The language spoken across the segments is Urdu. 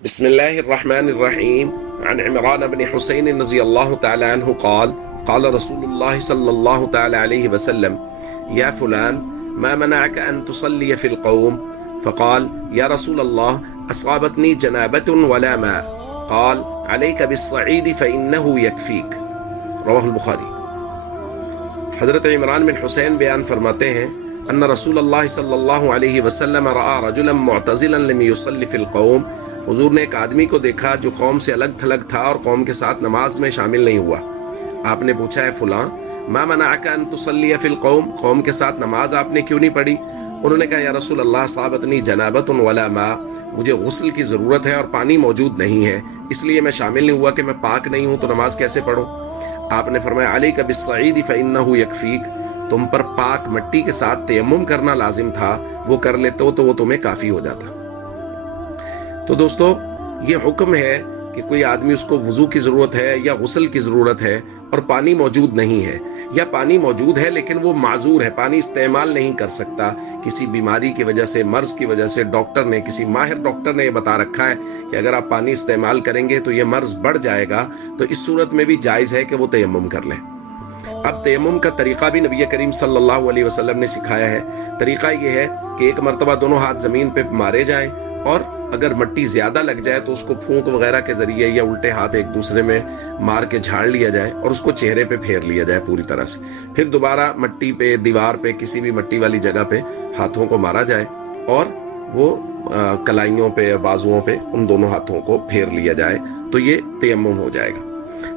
بسم الله الرحمن الرحيم. عن عمران بن حسين رضي الله تعالى عنه قال قال رسول الله صلى الله تعالى عليه وسلم: يا فلان ما منعك أن تصلي في القوم؟ فقال: يا رسول الله أصابتني جنابة ولا ماء. قال: عليك بالصعيد فإنه يكفيك. رواہ البخاری۔ حضرت عمران بن حسین بیان فرماتے ہیں ان رسول اللہ صلی اللہ علیہ وسلم رأى رجلا معتزلا لم يصلي في القوم، حضور نے ایک آدمی کو دیکھا جو قوم سے الگ تھلگ تھا اور قوم کے ساتھ نماز میں شامل نہیں ہوا۔ آپ نے پوچھا: ہے فلاں ما منعک ان تصلی فی القوم، قوم کے ساتھ نماز آپ نے کیوں نہیں پڑھی؟ انہوں نے کہا: یا رسول اللہ صابتنی جنابۃ ولا ماء، مجھے غسل کی ضرورت ہے اور پانی موجود نہیں ہے، اس لیے میں شامل نہیں ہوا کہ میں پاک نہیں ہوں تو نماز کیسے پڑھوں؟ آپ نے فرمایا: علیک بالصعید فإنہ یکفیک، تم پر پاک مٹی کے ساتھ تیمم کرنا لازم تھا، وہ کر لیتے ہو تو وہ تمہیں کافی ہو جاتا۔ تو دوستو، یہ حکم ہے کہ کوئی آدمی اس کو وضو کی ضرورت ہے یا غسل کی ضرورت ہے اور پانی موجود نہیں ہے، یا پانی موجود ہے لیکن وہ معذور ہے، پانی استعمال نہیں کر سکتا، کسی بیماری کی وجہ سے، مرض کی وجہ سے، ڈاکٹر نے، کسی ماہر ڈاکٹر نے یہ بتا رکھا ہے کہ اگر آپ پانی استعمال کریں گے تو یہ مرض بڑھ جائے گا، تو اس صورت میں بھی جائز ہے کہ وہ تیمم کر لیں۔ اب تیمم کا طریقہ بھی نبی کریم صلی اللہ علیہ وسلم نے سکھایا ہے۔ طریقہ یہ ہے کہ ایک مرتبہ دونوں ہاتھ زمین پہ مارے جائیں، اور اگر مٹی زیادہ لگ جائے تو اس کو پھونک وغیرہ کے ذریعے یا الٹے ہاتھ ایک دوسرے میں مار کے جھاڑ لیا جائے اور اس کو چہرے پہ پھیر لیا جائے پوری طرح سے۔ پھر دوبارہ مٹی پہ، دیوار پہ، کسی بھی مٹی والی جگہ پہ ہاتھوں کو مارا جائے اور وہ کلائیوں پہ، بازوؤں پہ ان دونوں ہاتھوں کو پھیر لیا جائے، تو یہ تیمم ہو جائے گا۔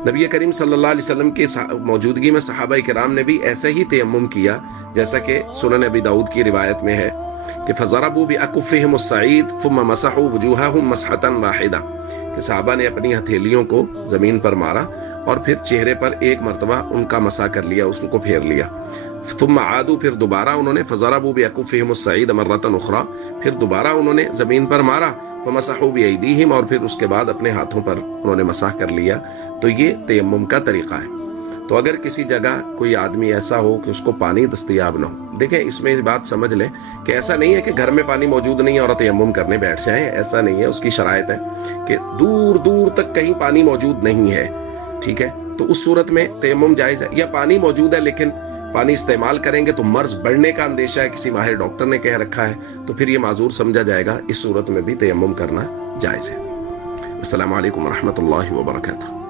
نبی کریم صلی اللہ علیہ وسلم کی موجودگی میں صحابہ کرام نے بھی ایسے ہی تیمم کیا، جیسا کہ سنن ابی داؤد کی روایت میں ہے کہ فضربوا بأكفهم الصعید ثم مسحوا وجوہهم مسحۃ واحدہ، کہ صحابہ نے اپنی ہتھیلیوں کو زمین پر مارا اور پھر چہرے پر ایک مرتبہ ان کا مسح کر لیا، اس کو پھیر لیا۔ ثم عادوا، پھر دوبارہ انہوں نے فضربوا بأكفهم الصعید مرۃ اخرى، پھر دوبارہ انہوں نے زمین پر مارا، فمسحوا بأیدیہم، اور پھر اس کے بعد اپنے ہاتھوں پر انہوں نے مسح کر لیا۔ تو یہ تیمم کا طریقہ ہے۔ تو اگر کسی جگہ کوئی آدمی ایسا ہو کہ اس کو پانی دستیاب نہ ہو، دیکھیں اس میں بات سمجھ لیں کہ ایسا نہیں ہے کہ گھر میں پانی موجود نہیں ہے اور تیمم کرنے بیٹھ جائیں، ایسا نہیں ہے۔ اس کی شرائط ہے کہ دور دور تک کہیں پانی موجود نہیں ہے، ٹھیک ہے، تو اس صورت میں تیمم جائز ہے۔ یا پانی موجود ہے لیکن پانی استعمال کریں گے تو مرض بڑھنے کا اندیشہ ہے، کسی ماہر ڈاکٹر نے کہہ رکھا ہے، تو پھر یہ معذور سمجھا جائے گا، اس صورت میں بھی تیمم کرنا جائز ہے۔ السلام علیکم ورحمۃ اللہ وبرکاتہ۔